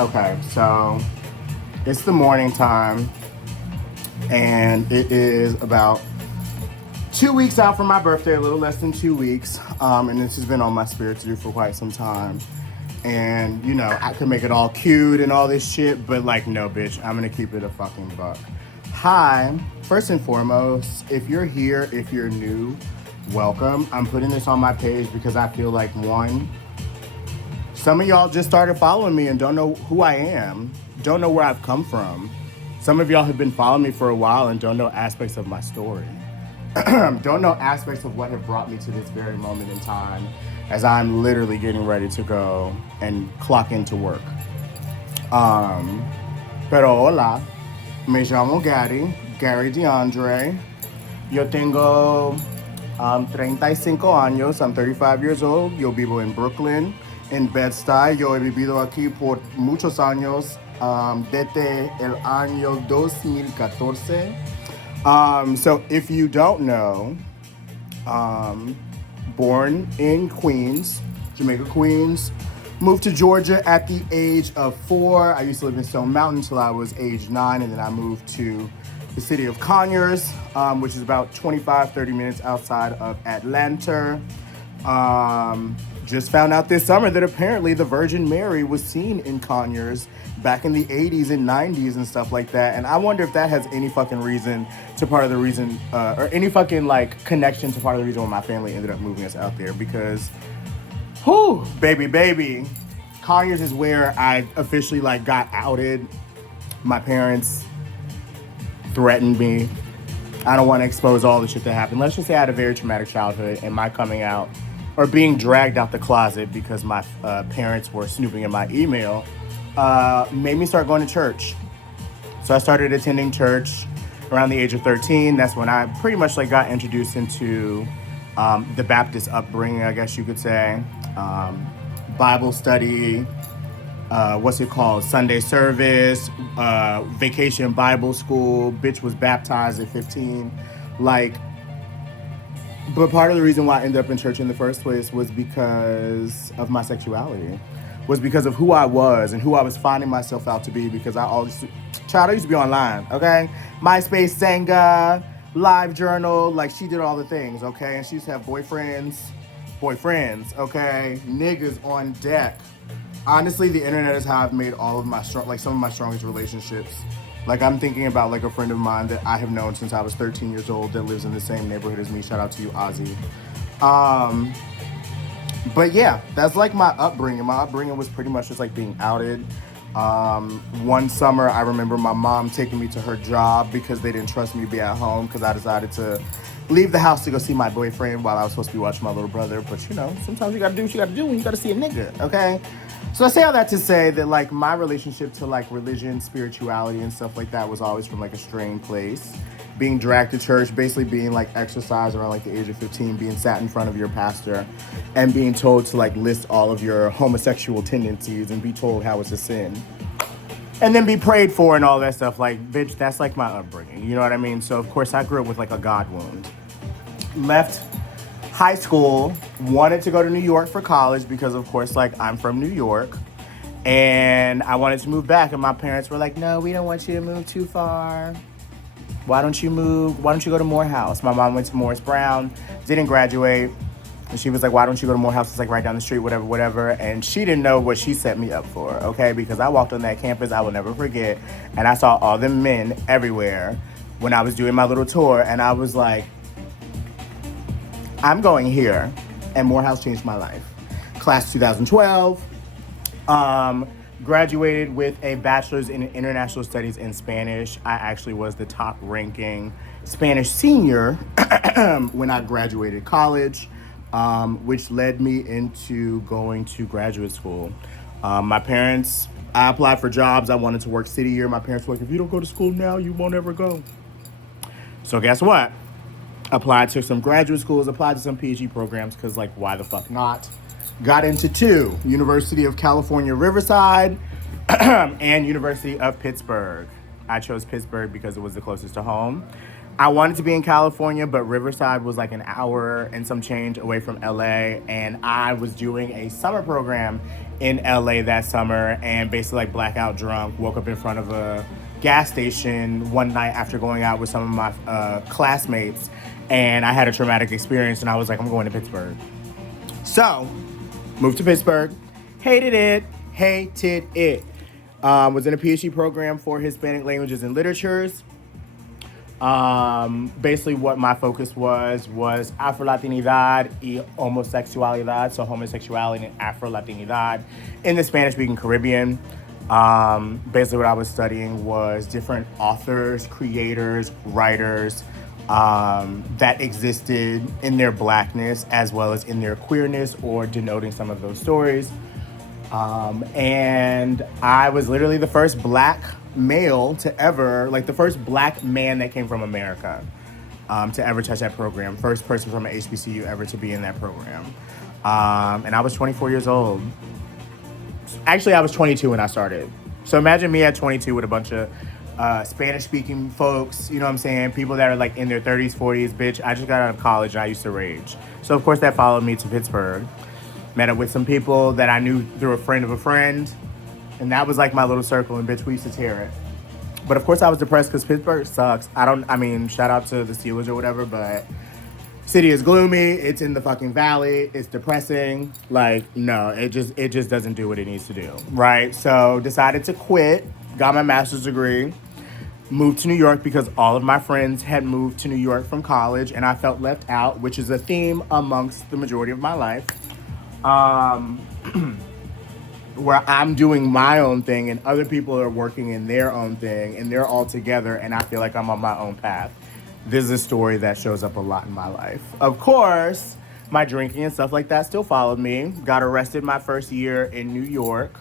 Okay, so it's the morning time, and it is about 2 weeks out from my birthday, a little less than 2 weeks. And this has been on my spirit to do for quite some time. And I could make it all cute and all this shit, but like, no, bitch, I'm gonna keep it a fucking buck. Hi, first and foremost, if you're here, if you're new, welcome. I'm putting this on my page because I feel like one, some of y'all just started following me and don't know who I am, don't know where I've come from. Some of y'all have been following me for a while and don't know aspects of my story. Don't know aspects of what have brought me to this very moment in time as I'm literally getting ready to go and clock into work. Um, pero hola, me llamo Gary DeAndre. Yo tengo 35 años, I'm 35 years old. Yo vivo en Brooklyn, en Bed-Stuy. Yo he vivido aquí por muchos años, desde el año 2014. So if you don't know, born in Queens, Jamaica, Queens, moved to Georgia at the age of 4. I used to live in Stone Mountain until I was age 9, and then I moved to the city of Conyers, which is about 25, 30 minutes outside of Atlanta. Just found out this summer that apparently the Virgin Mary was seen in Conyers back in the 80s and 90s and stuff like that. And I wonder if that has any fucking reason to part of the reason, or any fucking like connection to part of the reason why my family ended up moving us out there. Because, whew, baby, Conyers is where I officially like got outed. My parents threatened me. I don't want to expose all the shit that happened. Let's just say I had a very traumatic childhood, and my coming out or being dragged out the closet because my parents were snooping in my email made me start going to church. So I started attending church around the age of 13. That's when I pretty much like got introduced into the Baptist upbringing, I guess you could say. Bible study, what's it called? Sunday service, vacation Bible school. Bitch was baptized at 15. Like, but part of the reason why I ended up in church in the first place was because of my sexuality, was because of who I was and who I was finding myself out to be. Because I used to be online, okay? MySpace, Senga, LiveJournal, like she did all the things, okay? And she used to have boyfriends, okay? Niggas on deck. Honestly, the internet is how I've made all of my some of my strongest relationships. Like, I'm thinking about like a friend of mine that I have known since I was 13 years old that lives in the same neighborhood as me. Shout out to you, Ozzy. But yeah, that's like my upbringing. My upbringing was pretty much just like being outed. One summer, I remember my mom taking me to her job because they didn't trust me to be at home because I decided to leave the house to go see my boyfriend while I was supposed to be watching my little brother. But sometimes you gotta do what you gotta do when you gotta see a nigga, okay? So I say all that to say that like my relationship to like religion, spirituality, and stuff like that was always from like a strained place. Being dragged to church, basically being like exercised around like the age of 15, being sat in front of your pastor and being told to like list all of your homosexual tendencies and be told how it's a sin. And then be prayed for and all that stuff. Like, bitch, that's like my upbringing. You know what I mean? So of course I grew up with like a God wound. Left high school, wanted to go to New York for college because of course like I'm from New York. And I wanted to move back and my parents were like, no, we don't want you to move too far. Why don't you move? Why don't you go to Morehouse? My mom went to Morris Brown, didn't graduate. And she was like, why don't you go to Morehouse? It's like right down the street, whatever. And she didn't know what she set me up for, okay? Because I walked on that campus, I will never forget. And I saw all the men everywhere when I was doing my little tour. And I was like, I'm going here. And Morehouse changed my life. Class 2012. Graduated with a bachelor's in international studies in Spanish. I actually was the top ranking Spanish senior when I graduated college, which led me into going to graduate school. I applied for jobs. I wanted to work city year. My parents were like, if you don't go to school now, you won't ever go. So guess what? Applied to some graduate schools, applied to some PhD programs, because like, why the fuck not? Got into two, University of California, Riverside, and University of Pittsburgh. I chose Pittsburgh because it was the closest to home. I wanted to be in California, but Riverside was like an hour and some change away from LA. And I was doing a summer program in LA that summer and basically like blackout drunk, woke up in front of a gas station one night after going out with some of my classmates. And I had a traumatic experience and I was like, I'm going to Pittsburgh. So, moved to Pittsburgh, hated it. Was in a PhD program for Hispanic languages and literatures. Basically, what my focus was Afro-Latinidad y homosexualidad, so homosexuality and Afro-Latinidad in the Spanish-speaking Caribbean. Basically, what I was studying was different authors, creators, writers that existed in their blackness as well as in their queerness or denoting some of those stories. And I was literally the first black male to ever, like the first black man that came from America to ever touch that program. First person from an HBCU ever to be in that program. And I was 24 years old. Actually, I was 22 when I started. So imagine me at 22 with a bunch of Spanish-speaking folks, you know what I'm saying? People that are like in their 30s, 40s. Bitch, I just got out of college and I used to rage. So of course that followed me to Pittsburgh. Met up with some people that I knew through a friend of a friend. And that was like my little circle, and bitch, we used to tear it. But of course I was depressed because Pittsburgh sucks. Shout out to the Steelers or whatever, but city is gloomy. It's in the fucking valley. It's depressing. Like, no, it just doesn't do what it needs to do, right? So decided to quit, got my master's degree, moved to New York because all of my friends had moved to New York from college, and I felt left out, which is a theme amongst the majority of my life. Where I'm doing my own thing and other people are working in their own thing and they're all together and I feel like I'm on my own path. This is a story that shows up a lot in my life. Of course, my drinking and stuff like that still followed me. Got arrested my first year in New York.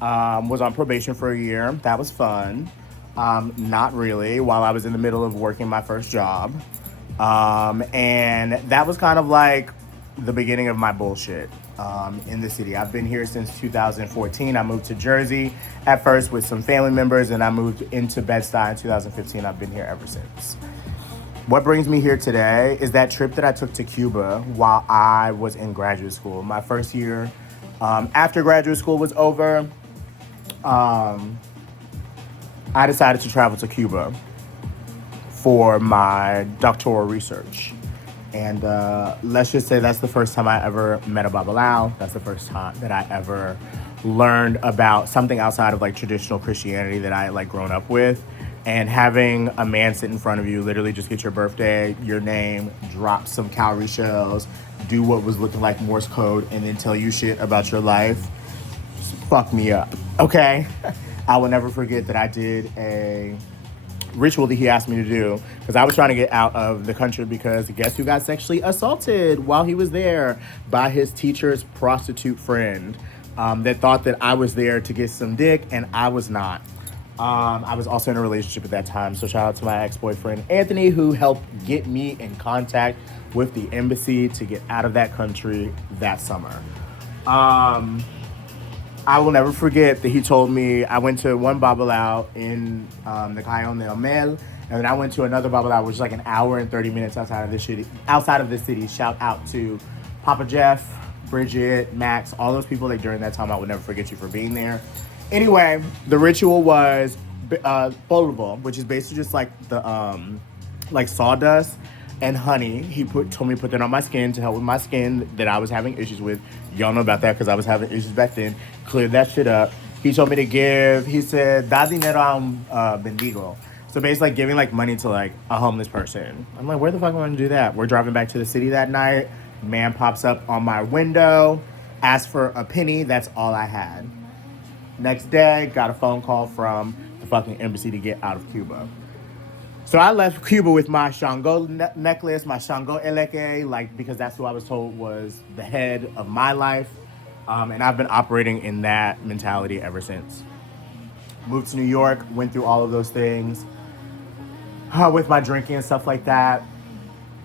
Was on probation for a year. That was fun. Not really, while I was in the middle of working my first job. And that was kind of like the beginning of my bullshit. In the city. I've been here since 2014. I moved to Jersey at first with some family members and I moved into Bed-Stuy in 2015. I've been here ever since. What brings me here today is that trip that I took to Cuba while I was in graduate school. My first year after graduate school was over, I decided to travel to Cuba for my doctoral research. And let's just say that's the first time I ever met a Babalao. That's the first time that I ever learned about something outside of like traditional Christianity that I had like grown up with. And having a man sit in front of you, literally just get your birthday, your name, drop some cowrie shells, do what was looking like Morse code, and then tell you shit about your life, just fuck me up, okay? I will never forget that I did a ritual that he asked me to do because I was trying to get out of the country because guess who got sexually assaulted while he was there by his teacher's prostitute friend that thought that I was there to get some dick and I was not. I was also in a relationship at that time, so shout out to my ex-boyfriend Anthony who helped get me in contact with the embassy to get out of that country that summer. I will never forget that he told me I went to one Babalao in the Cajon del Mel, and then I went to another Babalao, which is like an hour and 30 minutes outside of the city. Shout out to Papa Jeff, Bridget, Max, all those people. Like during that time, I would never forget you for being there. Anyway, the ritual was polvo, which is basically just like the like sawdust and honey. He told me to put that on my skin to help with my skin that I was having issues with. Y'all know about that because I was having issues back then. Cleared that shit up. He told me to he said, da dinero a un bendigo. So basically like giving like money to like a homeless person. I'm like, where the fuck am I gonna do that? We're driving back to the city that night. Man pops up on my window, asked for a penny. That's all I had. Next day, got a phone call from the fucking embassy to get out of Cuba. So I left Cuba with my Shango necklace, my Shango Eleke, like because that's who I was told was the head of my life. And I've been operating in that mentality ever since. Moved to New York, went through all of those things with my drinking and stuff like that.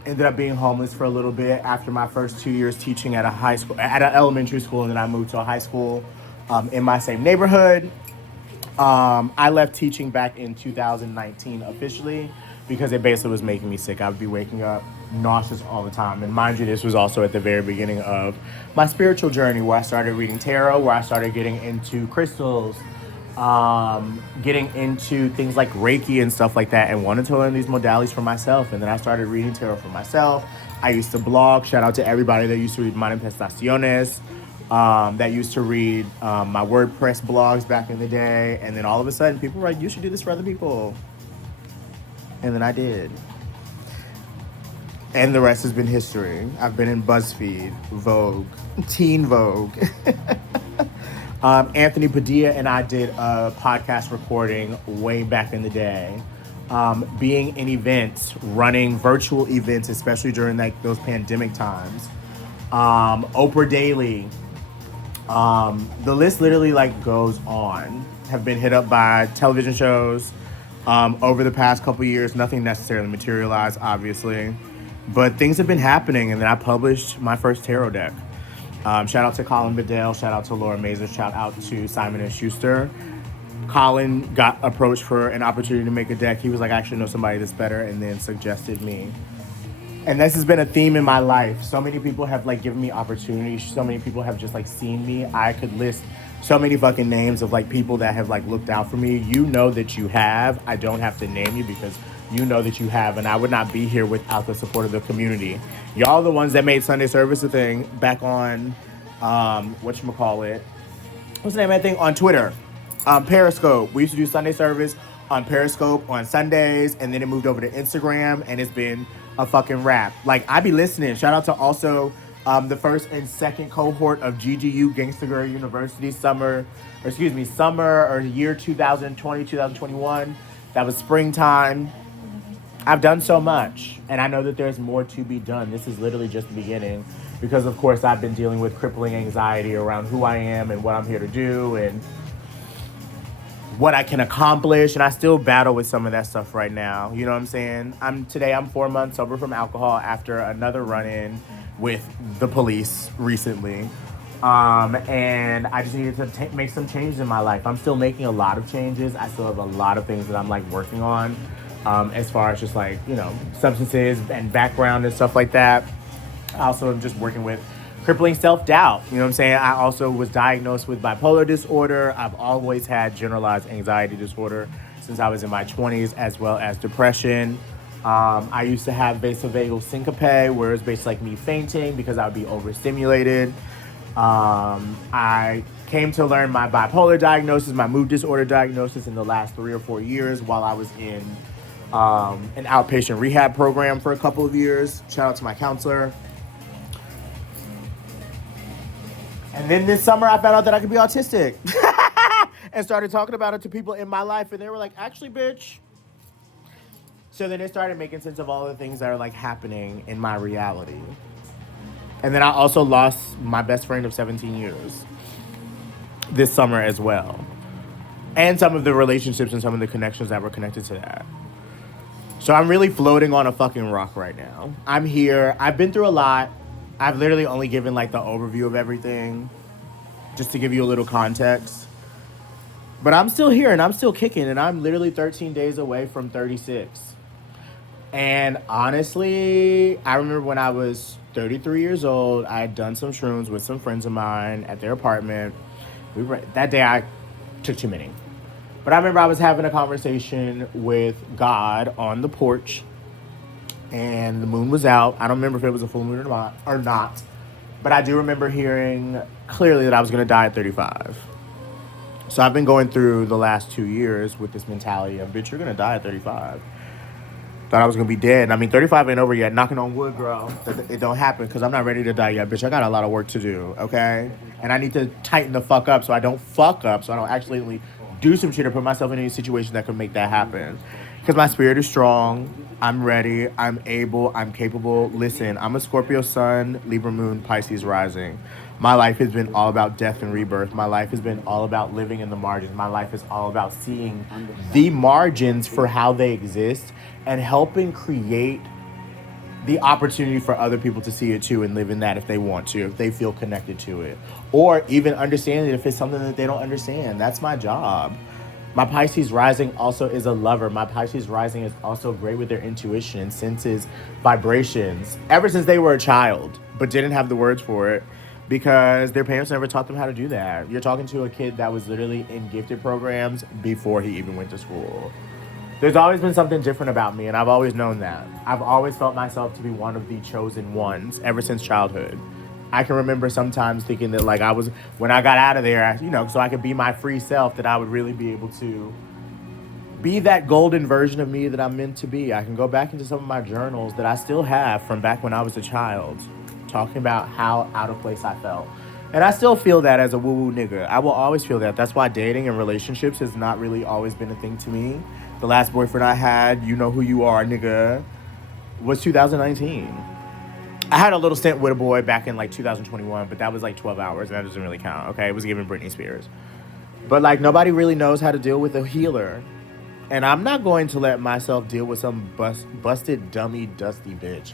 Ended up being homeless for a little bit after my first 2 years teaching at an elementary school, and then I moved to a high school in my same neighborhood. I left teaching back in 2019 officially because it basically was making me sick. I would be waking up nauseous all the time. And mind you, this was also at the very beginning of my spiritual journey, where I started reading tarot, where I started getting into crystals, getting into things like Reiki and stuff like that, and wanted to learn these modalities for myself. And then I started reading tarot for myself. I used to blog. Shout out to everybody that used to read Manifestaciones, that used to read my WordPress blogs back in the day. And then all of a sudden, people were like, you should do this for other people. And then I did. And the rest has been history. I've been in BuzzFeed, Vogue, Teen Vogue. Anthony Padilla and I did a podcast recording way back in the day. Being in events, running virtual events, especially during those pandemic times. Oprah Daily. The list literally goes on. Have been hit up by television shows over the past couple years. Nothing necessarily materialized, obviously. But things have been happening, and then I published my first tarot deck. Shout out to Colin Bedell, shout out to Laura Mazer, shout out to Simon & Schuster. Colin got approached for an opportunity to make a deck. He was like, I actually know somebody that's better, and then suggested me. And this has been a theme in my life. So many people have given me opportunities. So many people have just seen me. I could list so many fucking names of people that have looked out for me. You know that you have. I don't have to name you because you know that you have, and I would not be here without the support of the community. Y'all are the ones that made Sunday service a thing back on, whatchamacallit? What's the name of that thing? On Twitter. Periscope. We used to do Sunday service on Periscope on Sundays, and then it moved over to Instagram, and it's been a fucking wrap. I be listening. Shout out to also the first and second cohort of GGU, Gangsta Girl University, summer or year 2020, 2021. That was springtime. I've done so much, and I know that there's more to be done. This is literally just the beginning, because of course I've been dealing with crippling anxiety around who I am and what I'm here to do and what I can accomplish, and I still battle with some of that stuff right now. You know what I'm saying? I'm 4 months sober from alcohol after another run-in with the police recently. And I just needed to make some changes in my life. I'm still making a lot of changes. I still have a lot of things that I'm working on. As far as just substances and background and stuff like that. I also am just working with crippling self-doubt. You know what I'm saying? I also was diagnosed with bipolar disorder. I've always had generalized anxiety disorder since I was in my 20s, as well as depression. I used to have vasovagal syncope, where it's basically me fainting because I would be overstimulated. I came to learn my bipolar diagnosis, my mood disorder diagnosis in the last 3 or 4 years while I was in an outpatient rehab program for a couple of years. Shout out to my counselor. And then this summer I found out that I could be autistic and started talking about it to people in my life, and they were like, actually, bitch. So then it started making sense of all the things that are happening in my reality. And then I also lost my best friend of 17 years this summer as well. And some of the relationships and some of the connections that were connected to that. So I'm really floating on a fucking rock right now. I'm here. I've been through a lot. I've literally only given the overview of everything just to give you a little context. But I'm still here and I'm still kicking, and I'm literally 13 days away from 36. And honestly, I remember when I was 33 years old, I had done some shrooms with some friends of mine at their apartment. That day I took too many. But I remember I was having a conversation with God on the porch, and the moon was out. I don't remember if it was a full moon or not, but I do remember hearing clearly that I was going to die at 35. So I've been going through the last 2 years with this mentality of, bitch, you're going to die at 35. Thought I was going to be dead. And 35 ain't over yet. Knocking on wood, girl. It don't happen because I'm not ready to die yet, bitch. I got a lot of work to do, okay? And I need to tighten the fuck up so I don't fuck up, so I don't actually do some shit or put myself in any situation that could make that happen. Because my spirit is strong. I'm ready. I'm able. I'm capable. Listen, I'm a Scorpio sun, Libra moon, Pisces rising. My life has been all about death and rebirth. My life has been all about living in the margins. My life is all about seeing the margins for how they exist and helping create the opportunity for other people to see it too and live in that if they want to, if they feel connected to it. Or even understand it if it's something that they don't understand. That's my job. My Pisces rising also is a lover. My Pisces rising is also great with their intuition, senses, vibrations, ever since they were a child, but didn't have the words for it because their parents never taught them how to do that. You're talking to a kid that was literally in gifted programs before he even went to school. There's always been something different about me, and I've always known that. I've always felt myself to be one of the chosen ones ever since childhood. I can remember sometimes thinking that, like, when I got out of there, so I could be my free self, that I would really be able to be that golden version of me that I'm meant to be. I can go back into some of my journals that I still have from back when I was a child, talking about how out of place I felt. And I still feel that as a woo-woo nigga. I will always feel that. That's why dating and relationships has not really always been a thing to me. The last boyfriend I had, you know who you are, nigga, was 2019. I had a little stint with a boy back in like 2021, but that was like 12 hours. That doesn't really count, okay? It was giving Britney Spears. But like nobody really knows how to deal with a healer. And I'm not going to let myself deal with some busted, dummy, dusty bitch.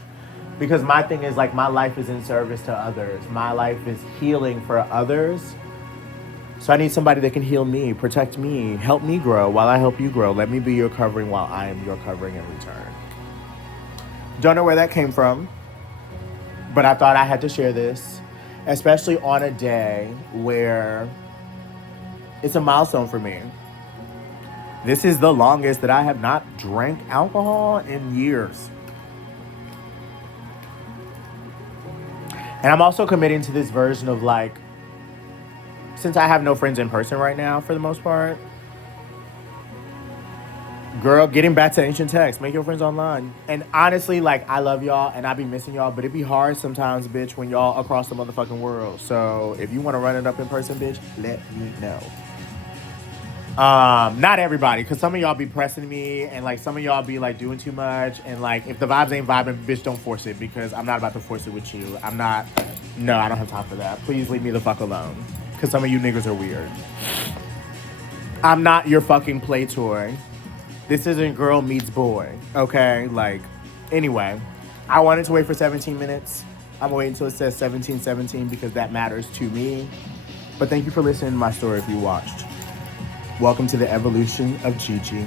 Because my thing is like my life is in service to others. My life is healing for others. So I need somebody that can heal me, protect me, help me grow while I help you grow. Let me be your covering while I am your covering in return. Don't know where that came from, but I thought I had to share this, especially on a day where it's a milestone for me. This is the longest that I have not drank alcohol in years. And I'm also committing to this version of like, since I have no friends in person right now for the most part, girl, getting back to ancient texts, make your friends online. And honestly, like, I love y'all and I be missing y'all, but it be hard sometimes, bitch, when y'all across the motherfucking world. So if you want to run it up in person, bitch, let me know. Not everybody, because some of y'all be pressing me and like some of y'all be like doing too much, and like if the vibes ain't vibing, bitch, don't force it, because I'm not about to force it with you. I don't have time for that. Please leave me the fuck alone, because some of you niggas are weird. I'm not your fucking play toy. This isn't girl meets boy, okay? Like, anyway, I wanted to wait for 17 minutes. I'm gonna wait until it says 17:17 because that matters to me. But thank you for listening to my story if you watched. Welcome to the evolution of Gigi.